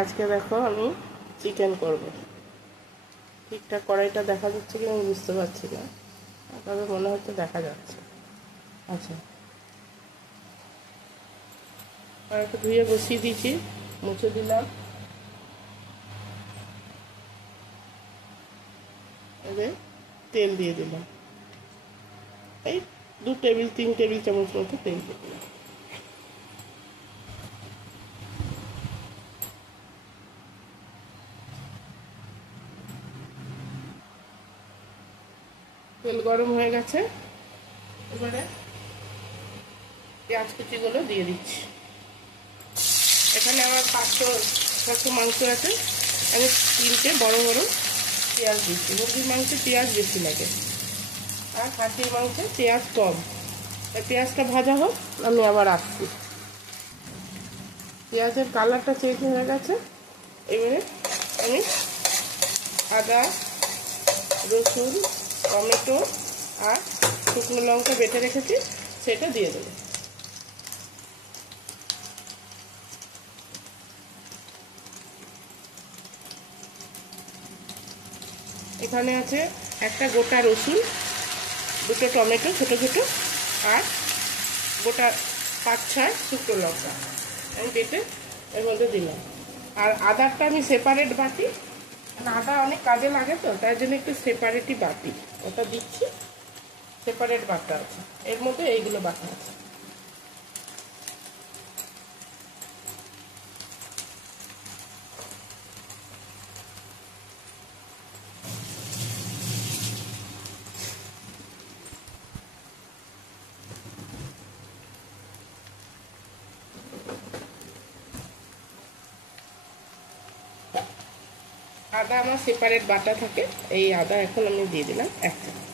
আজকে দেখো আমি চিকেন করব। ঠিকঠাক কড়াইটা দেখা যাচ্ছে কি আমি বুঝতে পারছি না, তবে মনে হচ্ছে দেখা যাচ্ছে। আচ্ছা, কড়াইটা ধুয়ে বসিয়ে দিয়েছি, মুছে দিলাম। এবার তেল দিয়ে দিলাম, এই 3 টেবিল চামচ মতো তেল দিয়ে দিলাম। তেল গরম হয়ে গেছে, এবারে পেঁয়াজ কুচিগুলো দিয়ে দিচ্ছি। এখানে আমার 500 মাংস আছে, আমি 3টে বড় বড় পেঁয়াজ দিচ্ছি। মুরগির মাংসে পেঁয়াজ বেশি লাগে, আর খাসির মাংসে পেঁয়াজ কম। পেঁয়াজটা ভাজা হোক, আমি আবার আসছি। পেঁয়াজের কালারটা চেঞ্জ হয়ে গেছে, এবারে আমি আদা, রসুন, টমেটো আর শুকনো লঙ্কা বেটে রেখেছি, সেটা দিয়ে দেবো। এখানে আছে একটা গোটা রসুন, 2টো টমেটো ছোটো ছোটো, আর গোটা 5-6 শুকনো লঙ্কা আমি বেটে এর মধ্যে দিলাম। আর আদারটা আমি সেপারেট বাটি, আদা অনেক কাজে লাগে তো, তাই জন্য একটু সেপারেটই বাটি, ওটা দিচ্ছি। সেপারেট বাটা আছে, এর মধ্যে এইগুলো বাটা আছে। আদা আমার সেপারেট বাটা থাকে, এই আদা এখন আমি দিয়ে দিলাম 1 চামচ।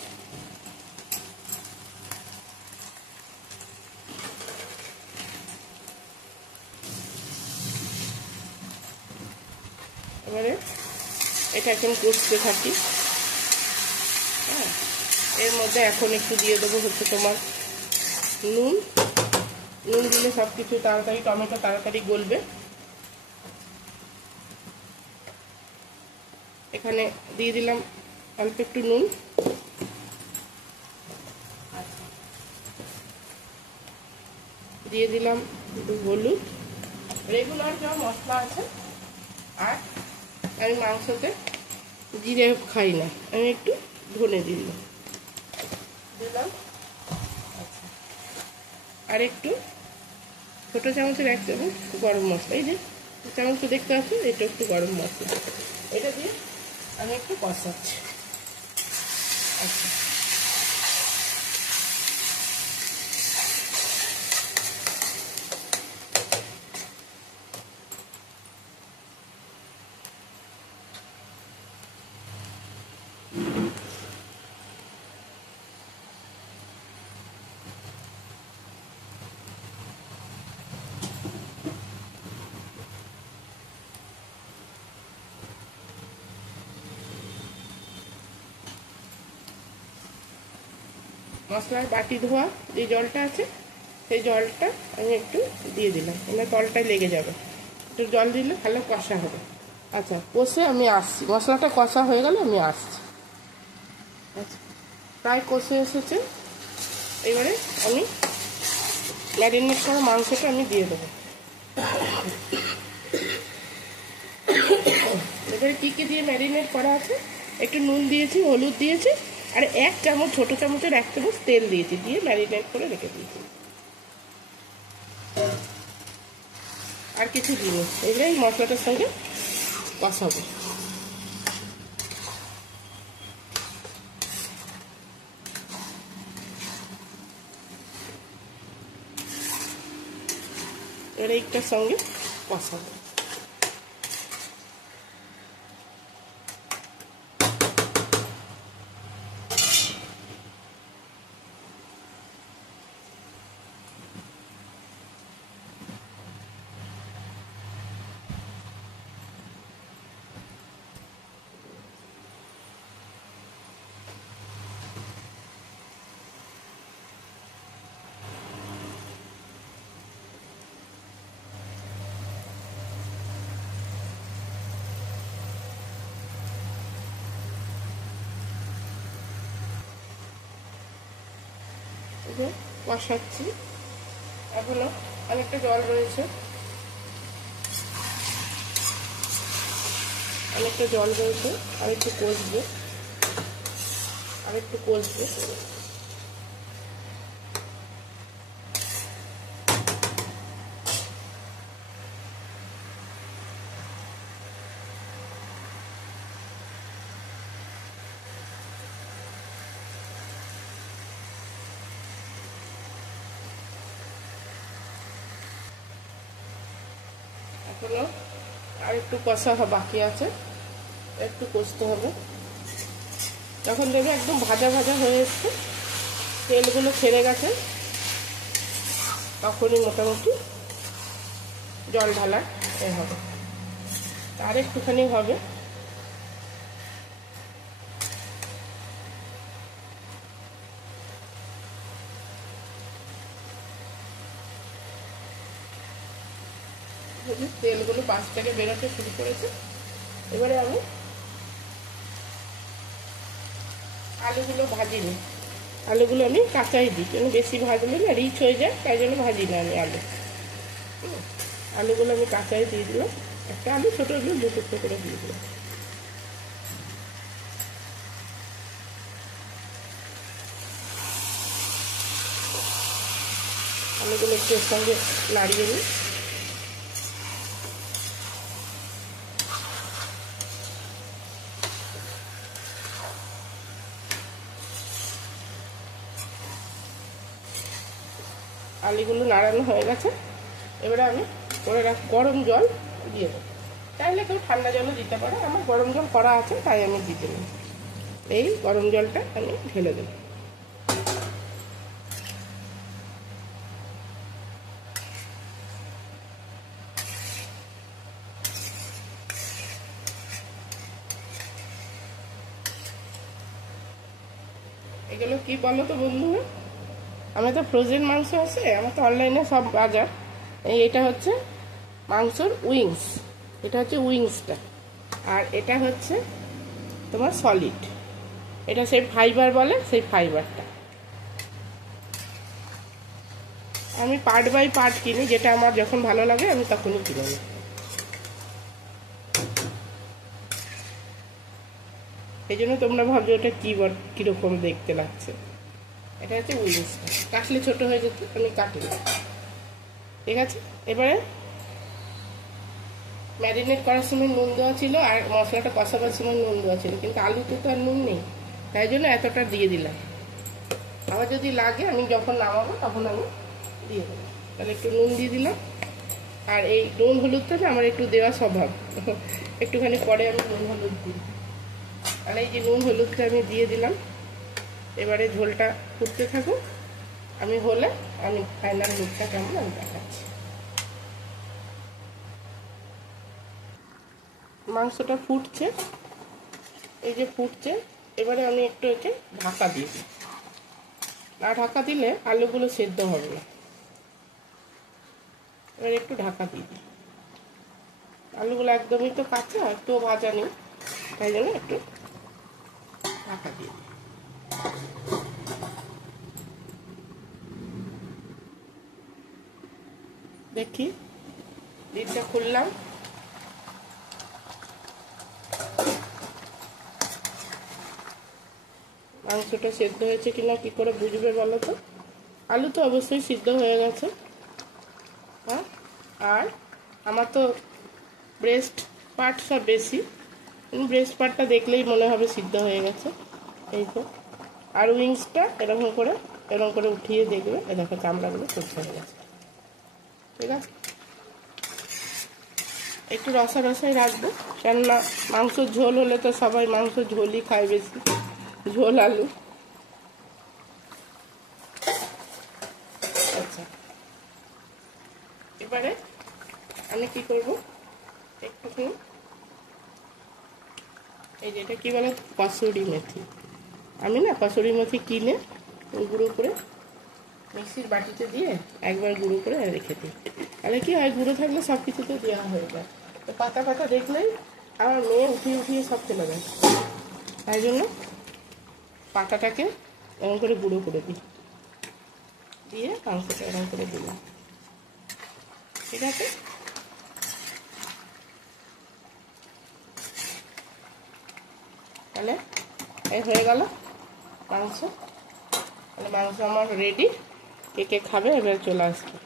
এবারে এটা এখন কষতে থাকি। হ্যাঁ, এর মধ্যে এখন একটু দিয়ে দেবো হচ্ছে তোমার নুন। নুন দিলে সব কিছু তাড়াতাড়ি, টমেটো তাড়াতাড়ি গলবে। এখানে দিয়ে দিলাম অল্প একটু নুন, দিয়ে দিলাম একটু হলুদ, রেগুলার যা মশলা আছে। আর আমি মাংসতে জিরে খাই না, আমি একটু ধনে দিলাম। আর একটু ছোটো চামচের 1 চামচ গরম মশলা, এই যে চামচটা দেখতে পাচ্ছি, এটা একটু গরম মশলা, এটা দিয়ে আমি একটু কষাচ্ছি। আচ্ছা, মশলার বাটি ধোয়া যে জলটা আছে, সেই জলটা আমি একটু দিয়ে দিলাম, মানে তলটায় লেগে যাবে। একটু জল দিলে ভালো কষা হবে। আচ্ছা, কষে আমি আসছি, মশলাটা কষা হয়ে গেলে আমি আসছি। আচ্ছা, প্রায় কষে এসেছে, এবারে আমি ম্যারিনেট করা মাংসটা আমি দিয়ে দেবো। এবারে কী কী দিয়ে ম্যারিনেট করা আছে, একটু নুন দিয়েছি, হলুদ দিয়েছি, আর 1 চামচ, ছোটো চামচের 1 চামচ তেল দিয়েছি, দিয়ে ম্যারিনেট করে রেখে দিয়েছি। আর কিছু দিই, এবারে এই মশলাটার সঙ্গে কষাবো। এবারে এইটার সঙ্গে কষাবো। যে কষাচ্ছি, এখনো অনেকটা জল রয়েছে, অনেকটা জল রয়েছে, আরেকটু কষবে, আরেকটু কষবে। এখনো আর একটু কষা বাকি আছে, একটু কষতে হবে। যখন দেখবে একদম ভাজা ভাজা হয়ে এসছে, তেলগুলো ছেড়ে গেছে, তখনই মোটামুটি জল ঢালার হবে। আর একটুখানি হবে। তেলগুলো পাশ থেকে বেরোতে শুরু করেছে। এবারে আমি আলুগুলো ভাজিনি, আলুগুলো আমি কাঁচাই দিই, কেন বেশি ভাজলে না রিচ হয়ে যায়, তাই জন্য ভাজি না আমি আলুগুলো আমি কাঁচাই দিয়ে দিলাম। একটা আলু ছোটো আলু 2 টুকরো করে দিয়ে দিলাম। আলুগুলো একটু এর সঙ্গে নাড়িয়ে নিই। আলুগুলো নাড়ানো হয়ে গেছে। এবারে আমি করে গরম জল দিয়ে দেবো। চাইলে কেউ ঠান্ডা জলও দিতে পারে, আমার গরম জল করা আছে তাই আমি দিতে নেই। এই গরম জলটা আমি ঢেলে দেবো। এগুলো কি বলো তো বন্ধুরা, আমার তো ফ্রোজেন মাংস আছে, আমার তো অনলাইনে সব বাজার। এটা হচ্ছে মাংসর উইংস, এটা হচ্ছে উইংসটা, আর এটা হচ্ছে তোমার সলিড, এটা সেই ফাইবার বলে, সেই ফাইবারটা। আমি পার্ট বাই পার্ট কিনি, যেটা আমার যখন ভালো লাগে আমি তখনই কিনে নিই। এই জন্য তোমরা ভাবছো ওটা কীরকম দেখতে লাগছে। এটা হচ্ছে উইংসটা, কাটলে ছোটো হয়ে যেত, আমি কাটি। ঠিক আছে, এবারে ম্যারিনেট করার সময় নুন দেওয়া ছিল, আর মশলাটা কষাবার সময় নুন দেওয়া ছিল, কিন্তু আলুতে তো আর নুন নেই, তাই জন্য এতটা দিয়ে দিলাম। আবার যদি লাগে আমি যখন নামাবো তখন আমি দিয়ে দেবো। তাহলে একটু নুন দিয়ে দিলাম। আর এই নুন হলুদটা না আমার একটু দেওয়া স্বভাব, একটুখানি পরে আমি নুন হলুদ দিই। তাহলে এই যে নুন হলুদটা আমি দিয়ে দিলাম। এবারে ঝোলটা ফুটতে থাকুক, আমি হলে আমি ফাইনাল লুকটা কেমন আমি দেখাচ্ছি। মাংসটা ফুটছে, এই যে ফুটছে। এবারে আমি একটু একে ঢাকা দিই, না ঢাকা দিলে আলুগুলো সেদ্ধ হবে না। এবার একটু ঢাকা দিয়ে দিই, আলুগুলো একদমই তো কাঁচা, একটু ভাজা নেই, তাই জন্য একটু ঢাকা দিয়ে দিই। দেখি লিডটা খুললাম, মাংসটা সেদ্ধ হয়েছে কিনা কি করে বুঝবে বলো তো? আলু তো অবশ্যই সিদ্ধ হয়ে গেছে। হ্যাঁ, আর আমার তো ব্রেস্ট পার্টটা বেশি, ব্রেস্ট পার্টটা দেখলেই মনে হবে সিদ্ধ হয়ে গেছে। এই তো, আর উইংসটা এরকম করে উঠিয়ে দেখবে, দেখো চামড়াগুলো সেদ্ধ হয়ে গেছে। ঠিক আছে, একটু রসা রসাই রাখবো, কেননা মাংসর ঝোল হলে তো সবাই মাংস ঝোলই খায় বেশি, ঝোল আলু। আচ্ছা, এবারে আমি কি করব, একটুখানি এই যেটা কি বলে কসুরি মেথি, আমি না কসুরি মেথি কিনে গুঁড়ো করে মিক্সির বাটিতে দিয়ে একবার গুঁড়ো করে রেখে দিই। তাহলে কি হয়, গুঁড়ো থাকলে সব কিছুতে দেওয়া হয়ে যায়। তো পাতা পাতা দেখলেই আমার মেয়ে উঠিয়ে সব চলে যায়, তাই জন্য পাতাটাকে এমন করে গুঁড়ো করে দিই। দিয়ে মাংসটা এরকম করে দিলাম। ঠিক আছে, তাহলে এই হয়ে গেল মাংস। তাহলে মাংস আমার রেডি। কে কে খাবে এবার চলে আসবে।